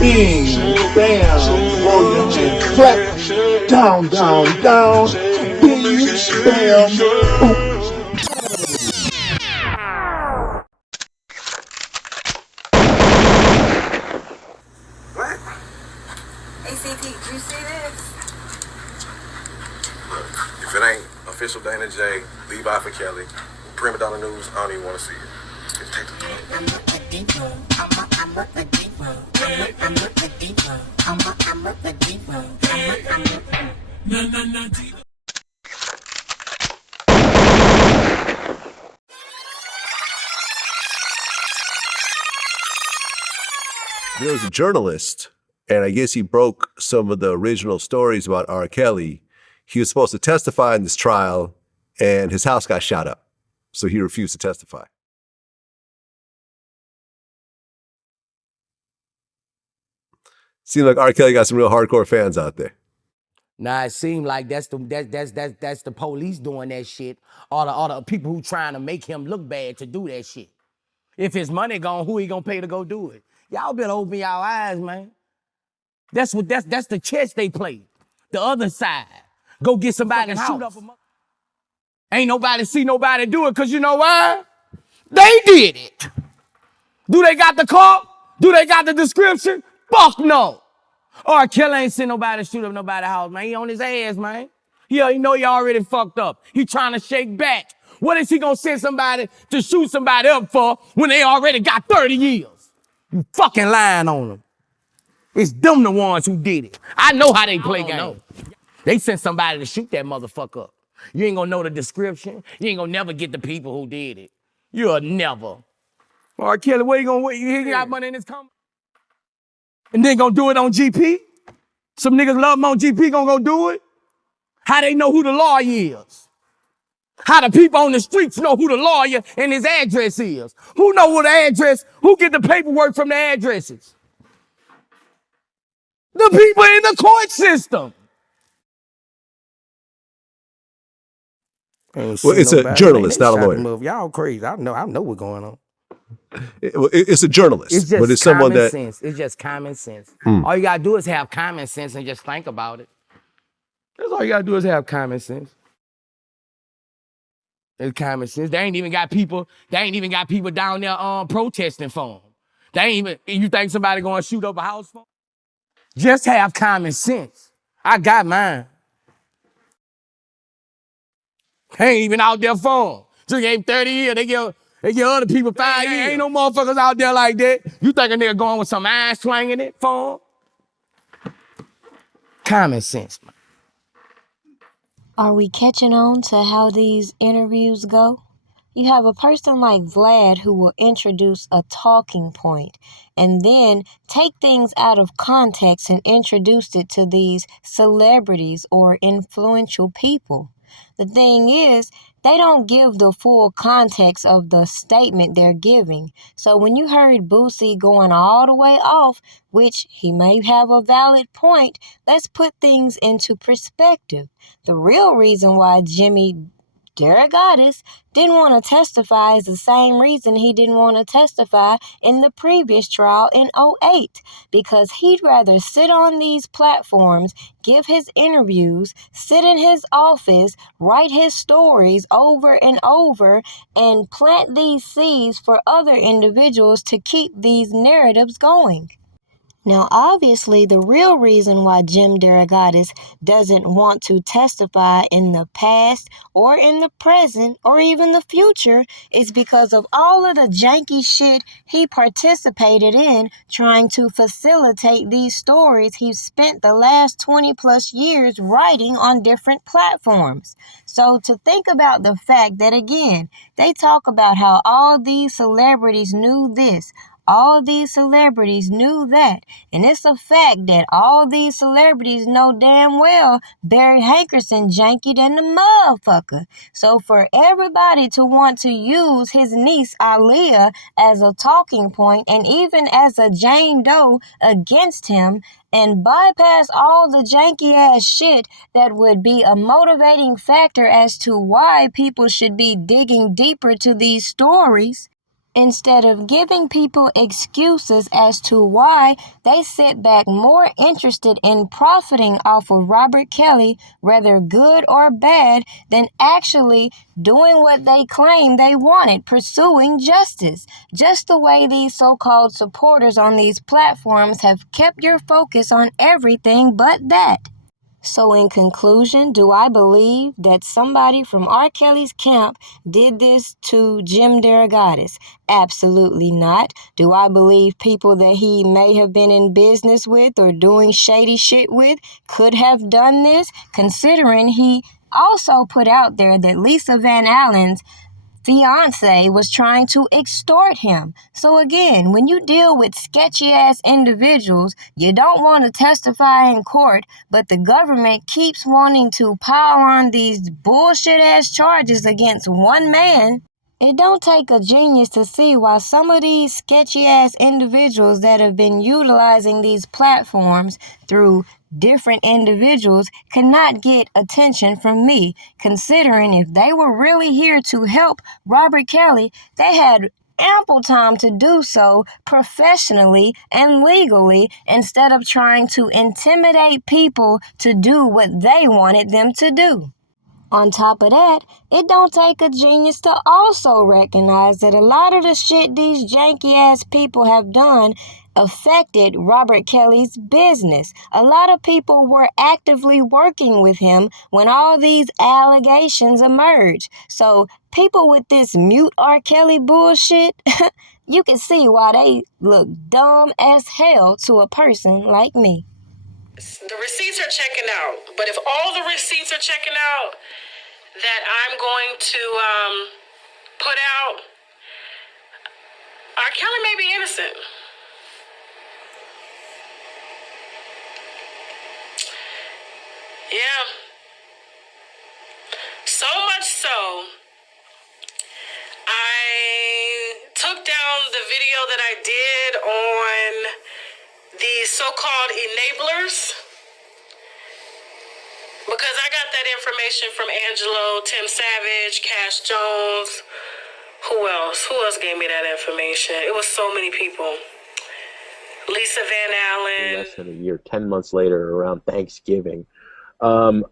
Bing, bam, roll your chin, clap, down, down, down, bing, bam, boom. What? ACT, did you see this? Look, if it ain't official Dana J, Levi for Kelly, Prima Donna News, I don't even want to see it. Just take the There was a journalist, and I guess he broke some of the original stories about R. Kelly. He was supposed to testify in this trial, and his house got shot up. So he refused to testify. Seems like R. Kelly got some real hardcore fans out there. Nah, it seemed like that's the police doing that shit. All the people who trying to make him look bad to do that shit. If his money gone, who he gonna pay to go do it? Y'all better open y'all eyes, man. That's the chess they play. The other side. Go get somebody and shoot up a mother. Ain't nobody see nobody do it, cause you know why? They did it. Do they got the car? Do they got the description? Fuck no. R. Kelly ain't seen nobody shoot up nobody's house, man. He on his ass, man. He know he already fucked up. He trying to shake back. What is he gonna send somebody to shoot somebody up for when they already got 30 years? You fucking lying on them. It's them the ones who did it. I know how they play games. They sent somebody to shoot that motherfucker up. You ain't gonna know the description. You ain't gonna never get the people who did it. You'll never. R. Kelly, where you gonna wait? He got money in his company. And then gonna do it on GP? Some niggas love him on GP gonna go do it? How they know who the lawyer is? How the people on the streets know who the lawyer and his address is? Who know what the address? Who get the paperwork from the addresses? The people in the court system. Well, it's a journalist, not a lawyer. Y'all crazy. I know what's going on. It's a journalist, it's just but it's someone that... sense. It's just common sense. All you gotta do is have common sense and just think about it. That's all you gotta do is have common sense. It's common sense. They ain't even got people down there protesting for them. You think somebody gonna shoot up a house for them? Just have common sense. I got mine. They ain't even out there for them. Just gave 30 years, they give other people 5 years. Ain't no motherfuckers out there like that. You think a nigga going with some ass swinging it for them? Common sense, man. Are we catching on to how these interviews go? You have a person like Vlad who will introduce a talking point and then take things out of context and introduce it to these celebrities or influential people. The thing is, they don't give the full context of the statement they're giving. So when you heard Boosie going all the way off, which he may have a valid point, let's put things into perspective. The real reason why Jimmy Derogatis didn't want to testify is the same reason he didn't want to testify in the previous trial in '08, because he'd rather sit on these platforms, give his interviews, sit in his office, write his stories over and over, and plant these seeds for other individuals to keep these narratives going. Now, obviously, the real reason why Jim Derogatis doesn't want to testify in the past or in the present or even the future is because of all of the janky shit he participated in trying to facilitate these stories he's spent the last 20 plus years writing on different platforms. So to think about the fact that, again, they talk about how all these celebrities knew this, all these celebrities knew that. And it's a fact that all these celebrities know damn well Barry Hankerson janky than the motherfucker. So for everybody to want to use his niece Aaliyah as a talking point and even as a Jane Doe against him and bypass all the janky ass shit that would be a motivating factor as to why people should be digging deeper to these stories, instead of giving people excuses as to why they sit back more interested in profiting off of Robert Kelly, whether good or bad, than actually doing what they claim they wanted, pursuing justice. Just the way these so-called supporters on these platforms have kept your focus on everything but that. So in conclusion, do I believe that somebody from R. Kelly's camp did this to Jim Derogatis? Absolutely not. Do I believe people that he may have been in business with or doing shady shit with could have done this? Considering he also put out there that Lisa Van Allen's fiance was trying to extort him. So again, when you deal with sketchy ass individuals, you don't want to testify in court, but the government keeps wanting to pile on these bullshit ass charges against one man. It don't take a genius to see why some of these sketchy ass individuals that have been utilizing these platforms through different individuals cannot get attention from me, considering if they were really here to help Robert Kelly, they had ample time to do so professionally and legally instead of trying to intimidate people to do what they wanted them to do. On top of that, it don't take a genius to also recognize that a lot of the shit these janky-ass people have done affected Robert Kelly's business. A lot of people were actively working with him when all these allegations emerged. So people with this mute R. Kelly bullshit, you can see why they look dumb as hell to a person like me. The receipts are checking out, but if all the receipts are checking out that I'm going to put out, R. Kelly may be innocent. Yeah. So much so, I took down the video that I did on the so-called enablers because I got that information from Angelo, Tim Savage, Cash Jones. Who else? Who else gave me that information? It was so many people. Lisa Van Allen. Less than a year, 10 months later, around Thanksgiving, I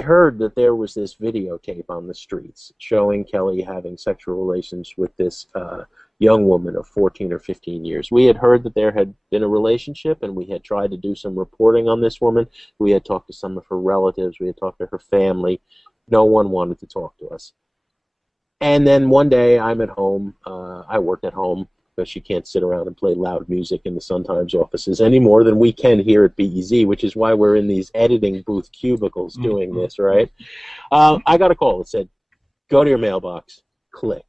heard that there was this videotape on the streets showing Kelly having sexual relations with this young woman of 14 or 15 years. We had heard that there had been a relationship, and we had tried to do some reporting on this woman. We had talked to some of her relatives. We had talked to her family. No one wanted to talk to us. And then one day I'm at home. I work at home because she can't sit around and play loud music in the Sun-Times offices any more than we can here at BEZ, which is why we're in these editing booth cubicles doing this, right? I got a call that said, go to your mailbox, click.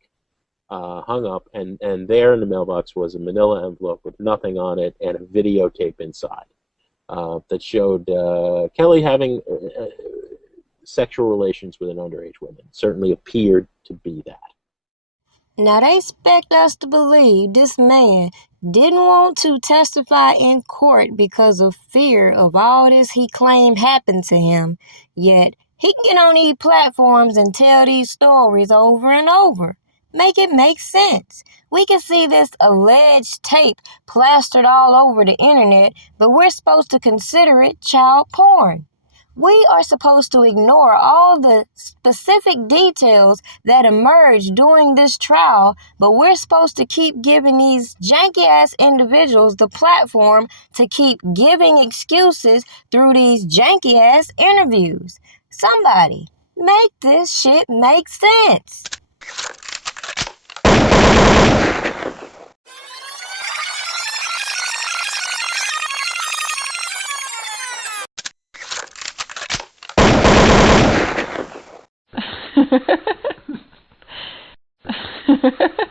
Hung up, and there in the mailbox was a manila envelope with nothing on it and a videotape inside that showed Kelly having sexual relations with an underage woman. Certainly appeared to be that. Now they expect us to believe this man didn't want to testify in court because of fear of all this he claimed happened to him, yet he can get on these platforms and tell these stories over and over. Make it make sense. We can see this alleged tape plastered all over the internet, but we're supposed to consider it child porn. We are supposed to ignore all the specific details that emerged during this trial, but we're supposed to keep giving these janky-ass individuals the platform to keep giving excuses through these janky-ass interviews. Somebody, make this shit make sense. Ha ha ha.